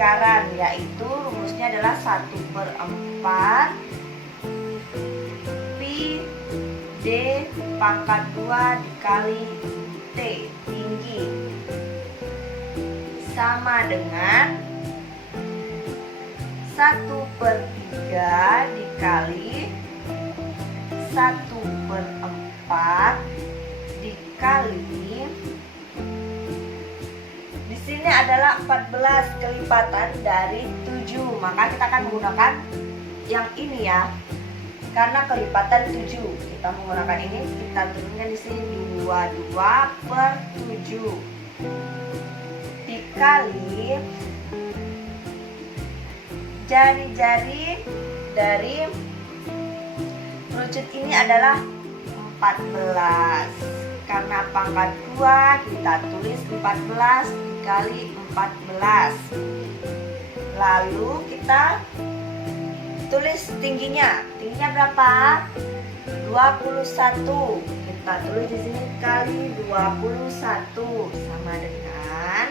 lingkaran, yaitu rumusnya adalah 1/4 pi D pangkat 2 dikali T tinggi sama dengan 1/3 dikali 1/4 dikali, di sini adalah 14 kelipatan dari 7, maka kita akan menggunakan yang ini ya, karena kelipatan 7 kita menggunakan ini. Kita turunkan di sini 22/7 dikali jari-jari dari rucut ini adalah 14. Karena pangkat 2 kita tulis 14 dikali 14. Lalu kita tulis tingginya. Tingginya berapa? 21. Kita tulis di sini kali 21 sama dengan,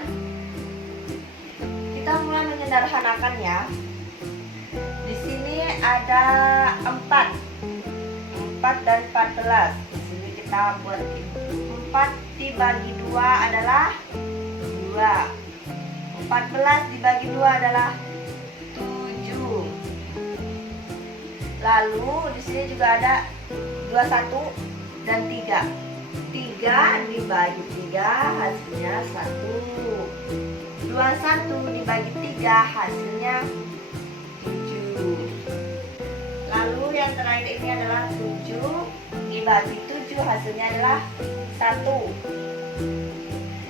kita mulai menyederhanakan ya. Di sini ada 4 dan 14. Di sini kita buat 4 dibagi 2 adalah 2. 14 dibagi 2 adalah 7. Lalu di sini juga ada 21 dan 3. 3 dibagi 3 hasilnya 1. 21 dibagi 3 hasilnya 7. Lalu yang terakhir ini adalah 7 dibagi 7 hasilnya adalah 1.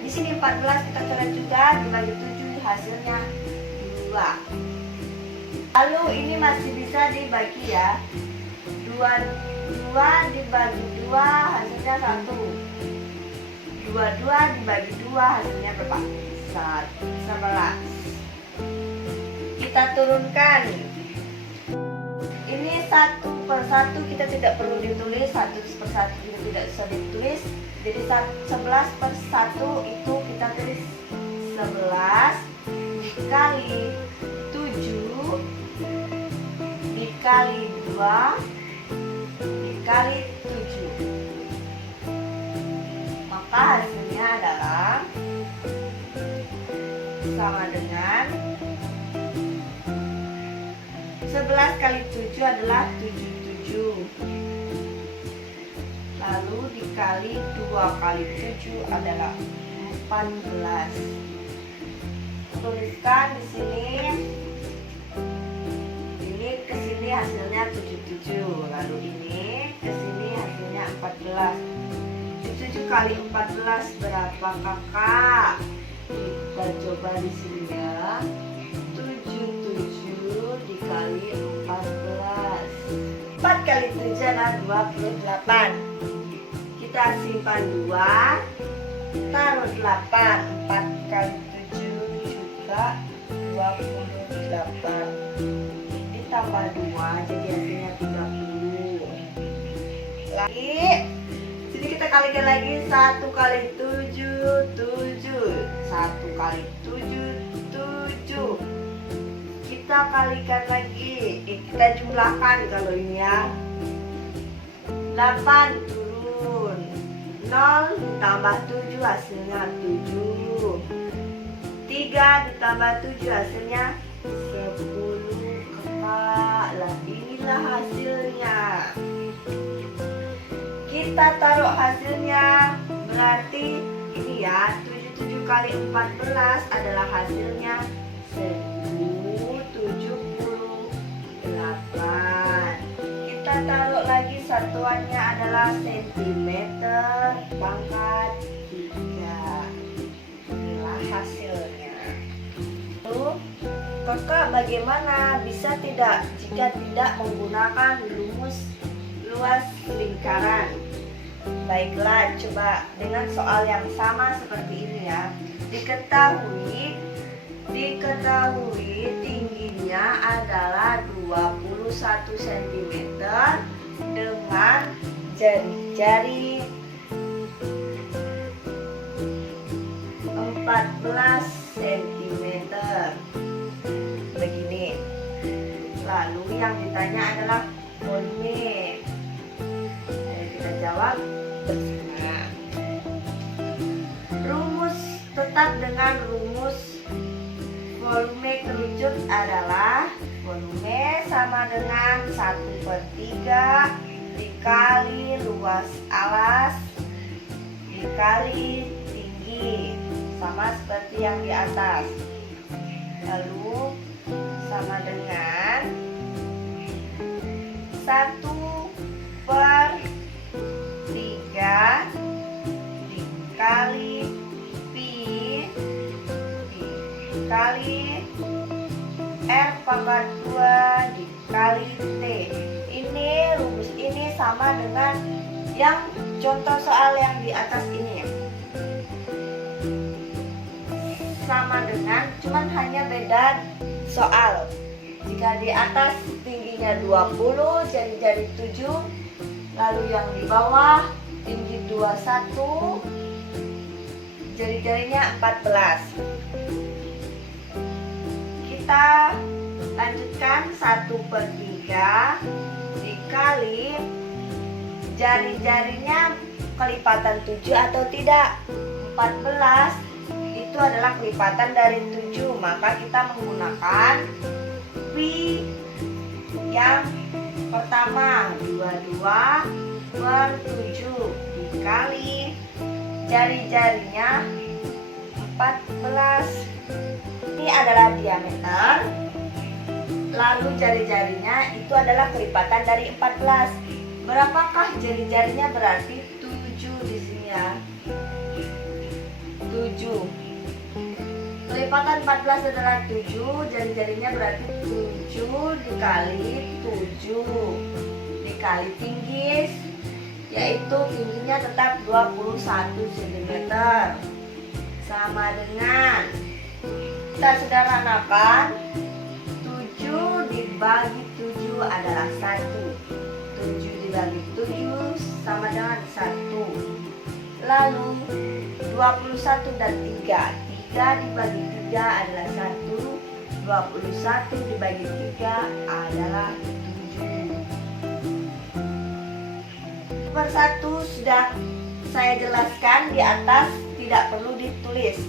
Di sini 14 kita coret juga, dibagi 7 hasilnya 2. Lalu ini masih bisa dibagi ya. 22 dibagi 2 hasilnya 1. 22 dibagi 2 hasilnya berapa? 11. Kita turunkan. Ini 1/1 kita tidak perlu ditulis, 1/1 kita tidak usah ditulis. Jadi 11/1 itu kita tulis 11 dikali 7 dikali 2 dikali 7. Maka hasilnya adalah sama dengan 11 kali 7 adalah 77. Lalu dikali 2 kali 7 adalah 14. Tuliskan di sini. Ini ke sini hasilnya 77. Lalu ini ke sini hasilnya 14. 7 kali 14 berapa kakak? Kita coba di sini ya. 77 dikali 14. 4 kali 7 adalah 28. Kita simpan 2, taruh 8. 4 kali 7 juga 28. Ditambah 2 jadi hasilnya 30. Lagi sini kita kalikan lagi. 1 kali 7 7. 1 kali 7 7. Kita kalikan lagi. Kita jumlahkan kalau ini ya. 8 turun 0 ditambah 7 hasilnya 7. 3 ditambah 7 hasilnya 10 kakak. Lah inilah hasilnya. Kita taruh hasilnya. Berarti ini ya, 77 kali 14 adalah hasilnya 1078. Kita taruh lagi satuannya adalah sentimeter pangkat 3. Inilah hasilnya. Lalu kakak bagaimana, bisa tidak jika tidak menggunakan rumus luas lingkaran? Baiklah, coba dengan soal yang sama seperti ini ya. Diketahui tingginya adalah 21 cm dengan jari-jari 14 cm. yang ditanya adalah volume. Jadi kita jawab bersama. Rumus tetap dengan rumus volume kerucut adalah volume sama dengan 1/3 dikali luas alas dikali tinggi, sama seperti yang di atas. Lalu sama dengan 1/3 dikali pi dikali R/2 dikali T. Ini rumus ini sama dengan yang contoh soal yang di atas ini ya. Sama dengan, cuman hanya beda soal. Jika di atas tingginya 20, jari-jari 7, lalu yang di bawah tinggi 21, jari-jarinya 14. Kita lanjutkan 1/3 dikali jari-jarinya kelipatan 7 atau tidak. 14 itu adalah kelipatan dari 7, maka kita menggunakan pi yang pertama 22/7 dikali jari-jarinya 14. Ini adalah diameter, lalu jari-jarinya itu adalah kelipatan dari 14. Berapakah jari-jarinya? Berarti 7 di sini ya. 7. Kelipatan 14 adalah 7, jari-jarinya berarti 7 dikali 7 dikali tinggi, yaitu tingginya tetap 21 cm. Sama dengan, kita sederhanakan, 7 dibagi 7 adalah 1. 7 dibagi 7 sama dengan 1. Lalu 21 dan 3 dibagi 3 adalah 1. 21 dibagi 3 adalah 7. Persatu sudah saya jelaskan di atas, tidak perlu ditulis.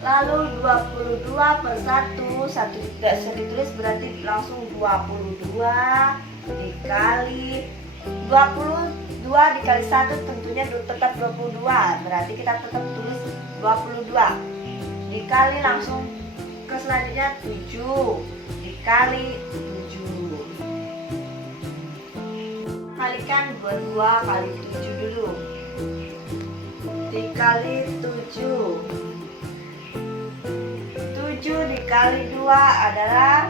Lalu 22/1, satu tidak usah ditulis, berarti langsung 22 dikali 22 dikali 1 tentunya tetap 22, berarti kita tetap tulis 22 dikali langsung ke selanjutnya 7 dikali 7. Kalikan 22 kali 7 dulu, dikali 7. 7 dikali 2 adalah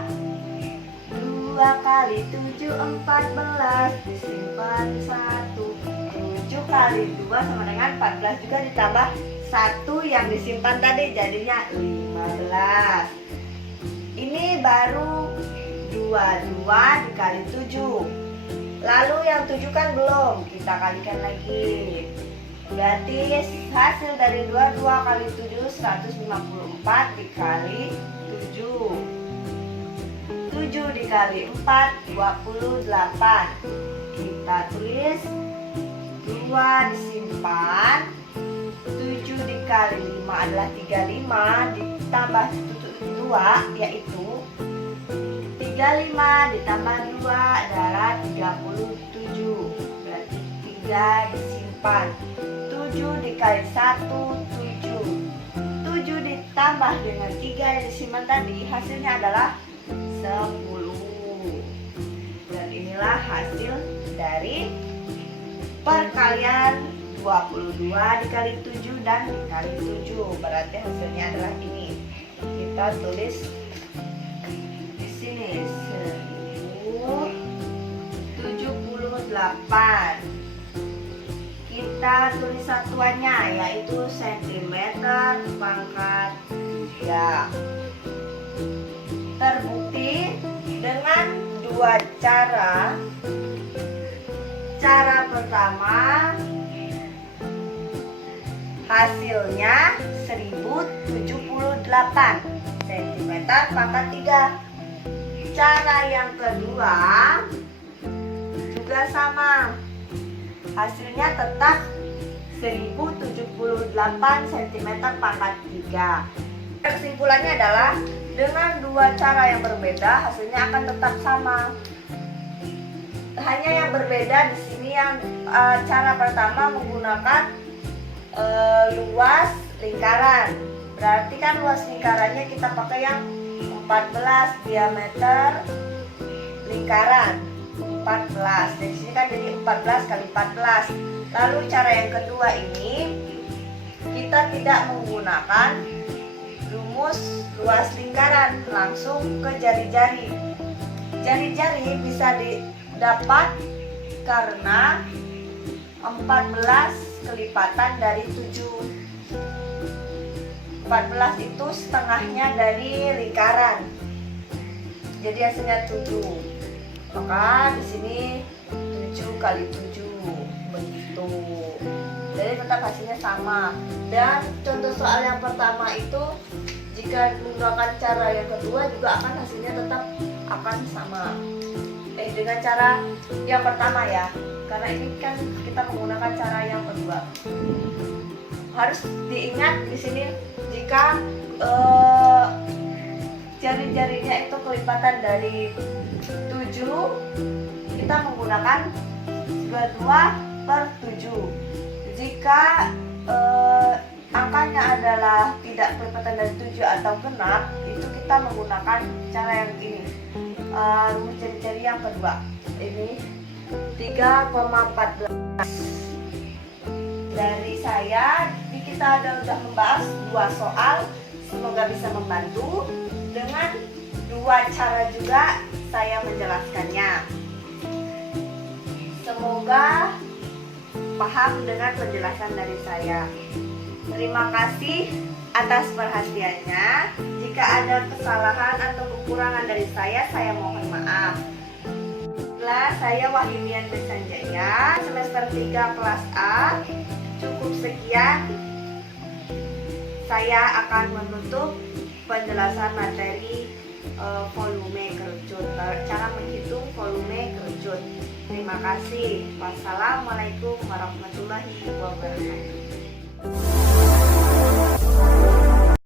2 kali 7 14, disimpan 1. 7 kali 2 sama dengan 14 juga ditambah 1 yang disimpan tadi, jadinya 15. Ini baru 22 dikali 7. Lalu yang 7 kan belum, kita kalikan lagi. Berarti hasil dari 22 kali 7 154 dikali 7. 7 dikali 4 28. Kita tulis 2 disimpan, 7 dikali 5 adalah 35, ditambah 2 yaitu 35 ditambah 2 adalah 37. Berarti 3 disimpan. 7 dikali 1 7. 7 ditambah dengan 3 yang disimpan tadi, hasilnya adalah 10. Dan inilah hasil dari perkalian 22 dikali 7 dan dikali 7. Berarti hasilnya adalah ini. Kita tulis di sini 1078. Kita tulis satuannya yaitu cm pangkat 3. Terbukti dengan dua cara. Cara pertama, hasilnya 1078 cm pangkat 3. Cara yang kedua juga sama. Hasilnya tetap 1078 cm pangkat 3. Kesimpulannya adalah dengan dua cara yang berbeda hasilnya akan tetap sama. Hanya yang berbeda di sini yang cara pertama menggunakan luas lingkaran. Berarti kan luas lingkarannya kita pakai yang 14 diameter lingkaran. 14. Di sini kan jadi 14 kali 14. Lalu cara yang kedua ini kita tidak menggunakan rumus luas lingkaran, langsung ke jari-jari. Jari-jari bisa didapat karena 14 kelipatan dari 7. 14 itu setengahnya dari lingkaran. Jadi hasilnya 7. Maka di sini 7 kali 7 begitu. Jadi tetap hasilnya sama. Dan contoh soal yang pertama itu jika menggunakan cara yang kedua juga akan hasilnya tetap akan sama. Dengan cara yang pertama ya. Karena ini kan kita menggunakan cara yang kedua. Harus diingat di sini jika jari-jarinya itu kelipatan dari 7, kita menggunakan 22/7. Jika angkanya adalah tidak kelipatan dari 7 atau genap, itu kita menggunakan cara yang ini, rumus jari-jari yang kedua. Ini 3,14. Dari saya, kita sudah membahas 2 soal. Semoga bisa membantu. Dengan 2 cara juga saya menjelaskannya. Semoga paham dengan penjelasan dari saya. Terima kasih atas perhatiannya. Jika ada kesalahan atau kekurangan dari saya mohon maaf. Saya Wahyunian Besanjaya, semester 3 kelas A. Cukup sekian. Saya akan menutup penjelasan materi volume kerucut, cara menghitung volume kerucut. Terima kasih. Wassalamualaikum warahmatullahi wabarakatuh.